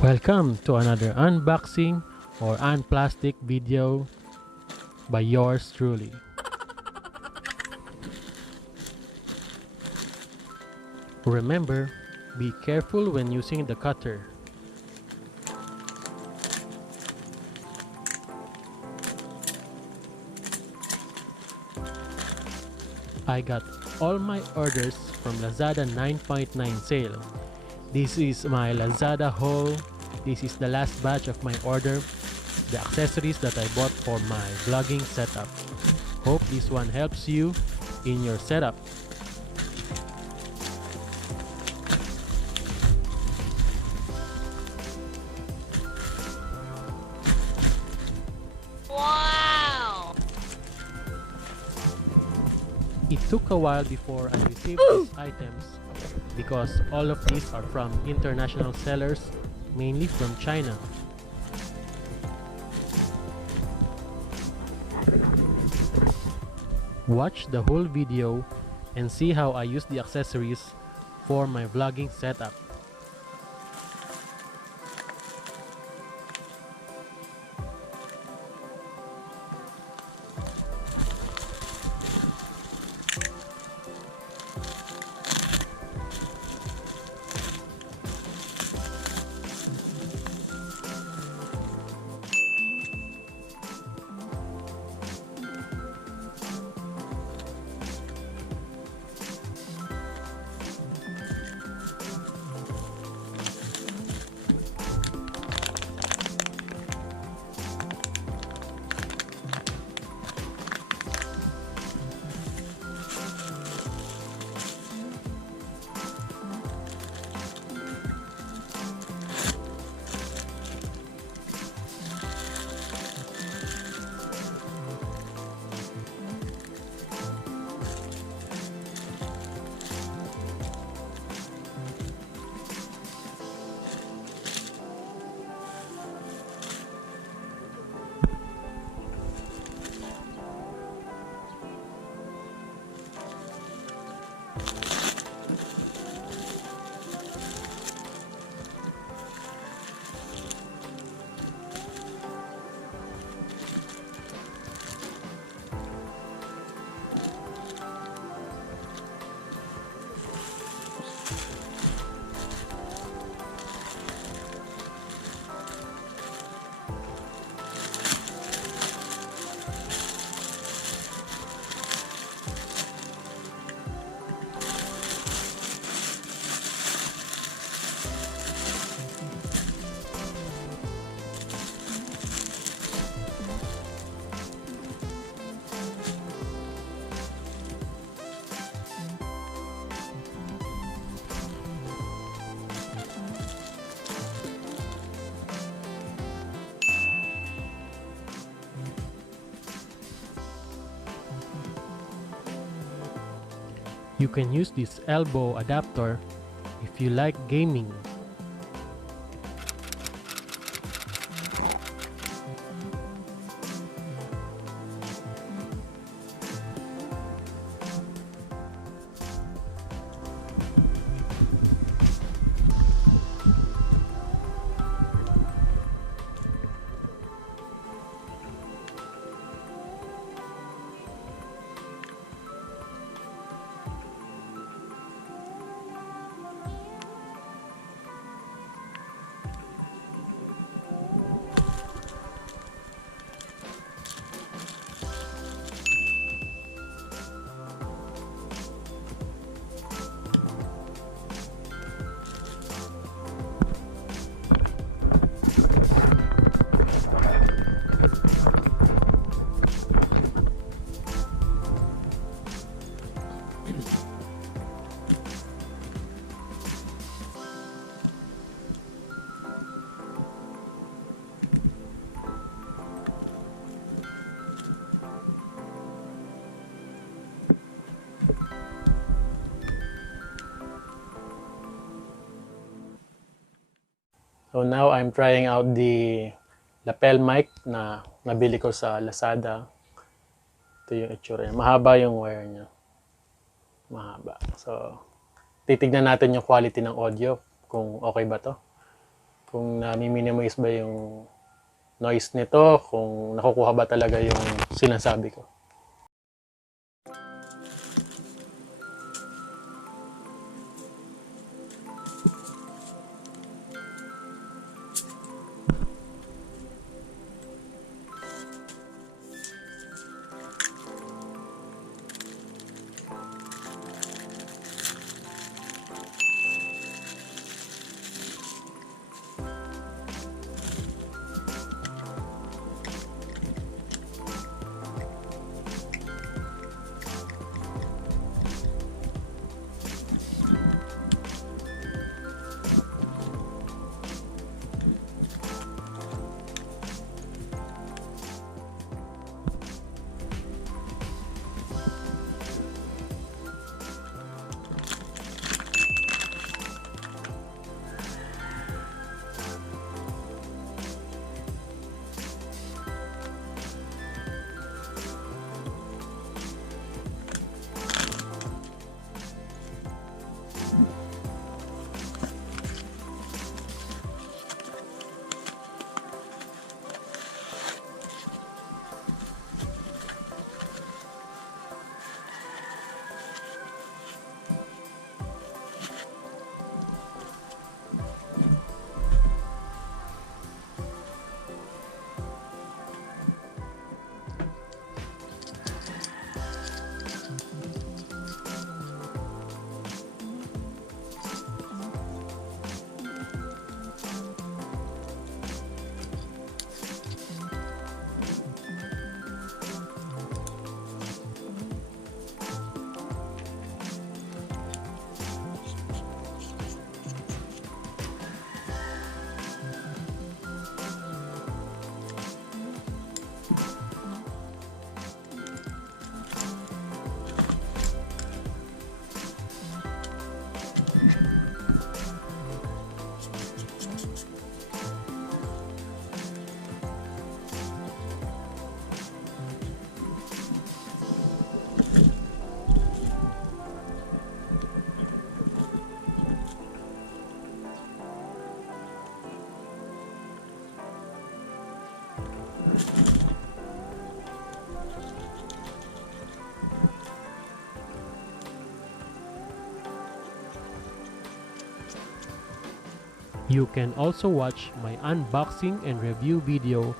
Welcome to another unboxing or unplastic video by yours truly. Remember, be careful when using the cutter. I got all my orders from Lazada 9.9 sale. This is my Lazada haul. This is the last batch of my order, the accessories that I bought for my vlogging setup. Hope this one helps you in your setup. It took a while before I received these items because all of these are from international sellers, mainly from China. Watch the whole video and see how I use the accessories for my vlogging setup. You can use this elbow adapter if you like gaming. So now I'm trying out the lapel mic na nabili ko sa Lazada. Ito yung itsura niya. Mahaba yung wire niya. mahaba. So, titignan natin yung quality ng audio, kung okay ba to. Kung nami-minimize ba yung noise nito, kung nakukuha ba talaga yung sinasabi ko. You can also watch my unboxing and review video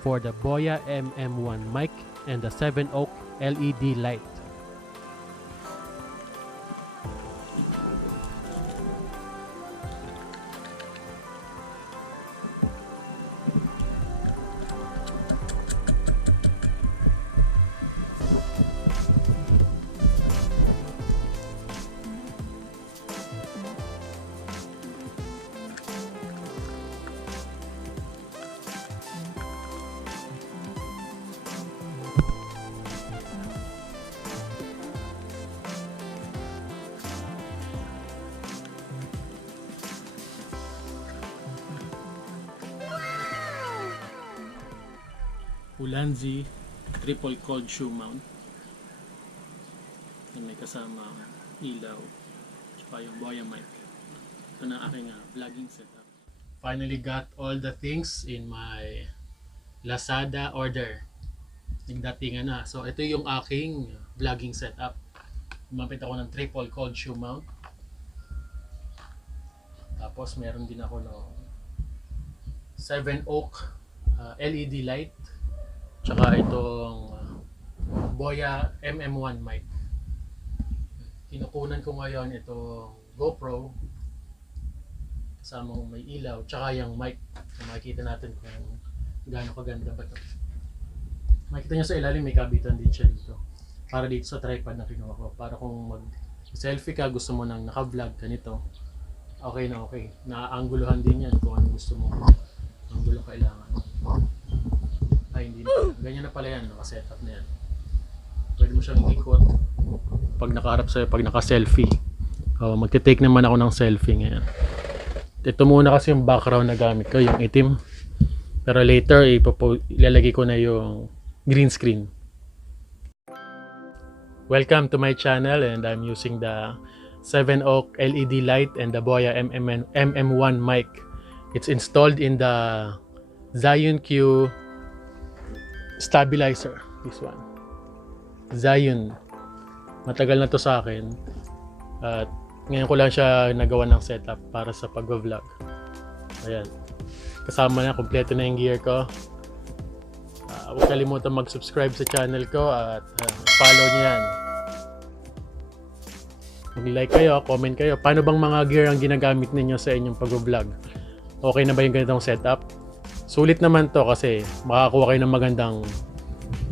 for the Boya MM1 mic and the Sevenoak LED light. Ulanzi triple cold shoe mount. Yan, may kasama ilaw tsaka yung Boya mic. Ito na aking vlogging setup. Finally got all the things in my Lazada order. Nagdatingan na. So ito yung aking vlogging setup. Lumapit ako ng triple cold shoe mount. Tapos meron din ako ng Sevenoak LED light. Tsaka itong Boya MM1 mic. Kinukunan ko ngayon itong GoPro kasamang may ilaw tsaka yung mic. So, makikita natin kung gaano kaganda ba ito. Makikita nyo sa ilalim may kabitan din siya dito. Para dito sa tripod na kinuha ko. Para kung mag-selfie ka, gusto mo nang naka-vlog ganito, okay na okay. Naaanguluhan din yan kung ano gusto mo. Anggulo kailangan. Ay, hindi na. Ganyan na pala yan, naka-setup na yan. Pwede mo siyang ikot pag nakaharap sa'yo, pag naka-selfie. Magte-take naman ako ng selfie ngayon. Ito muna kasi yung background na gamit ko, yung itim. Pero later, ilalagay ko na yung green screen. Welcome to my channel, and I'm using the Sevenoak LED light and the Boya MM1 mic. It's installed in the Zhiyun Q stabilizer. This one. Zhiyun. Matagal na to sa akin. At ngayon ko lang siya nagawa ng setup para sa pag-vlog. Ayan. Kasama na, kompleto na yung gear ko. Huwag kalimutan mag-subscribe sa channel ko at follow nyo yan. Mag-like kayo, comment kayo. Paano bang mga gear ang ginagamit ninyo sa inyong pag-vlog? Okay na ba yung ganitong setup? Sulit naman to kasi makakakuha kayo ng magandang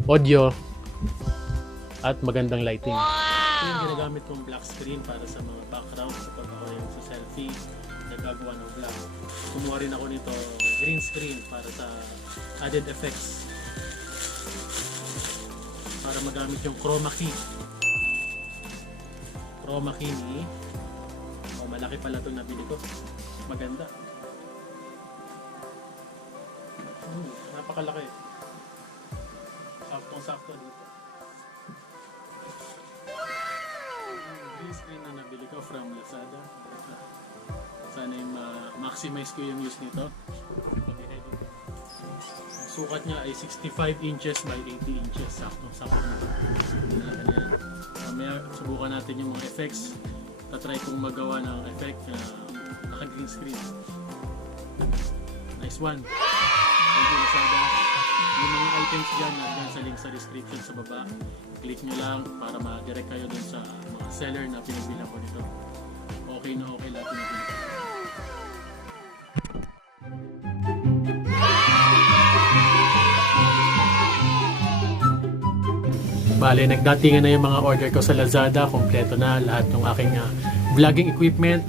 audio at magandang lighting. Ito yung ginagamit kong black screen para sa mga background kapag ako yung sa selfie nagagawa ng vlog. Kumuha rin ako nito green screen para sa added effects. Para magamit yung chroma key. Chroma key ni malaki pala ito nabili ko. Maganda. Napakalaki. Saktong-sakto dito. Green screen na nabili ko from Lazada. Sana yung maximize ko yung use nito. Sukat niya ay 65 inches by 80 inches. Saktong-sakto na. Mamaya subukan natin yung mga effects. Tatry kong magawa ng effect na naka-green screen. Nice one. Thank you, Lazada. Yung mga items dyan, nandyan sa link sa description sa baba. Click nyo lang para ma-direct kayo dun sa mga seller na pinagbilang ko nito. Okay na okay lahat yung pinagbilang. Bale, nagdatingan na yung mga order ko sa Lazada. Kompleto na lahat ng aking vlogging equipment.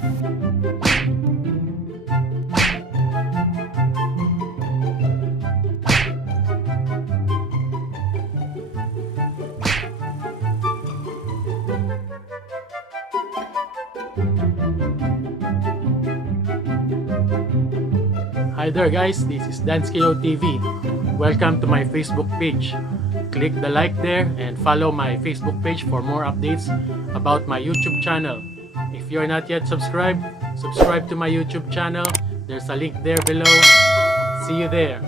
Hi there guys, this is Danskeo TV. Welcome to my Facebook page. Click the like there and follow my Facebook page for more updates about my YouTube channel. If you're not yet subscribed, subscribe to my YouTube channel. There's a link there below. See you there.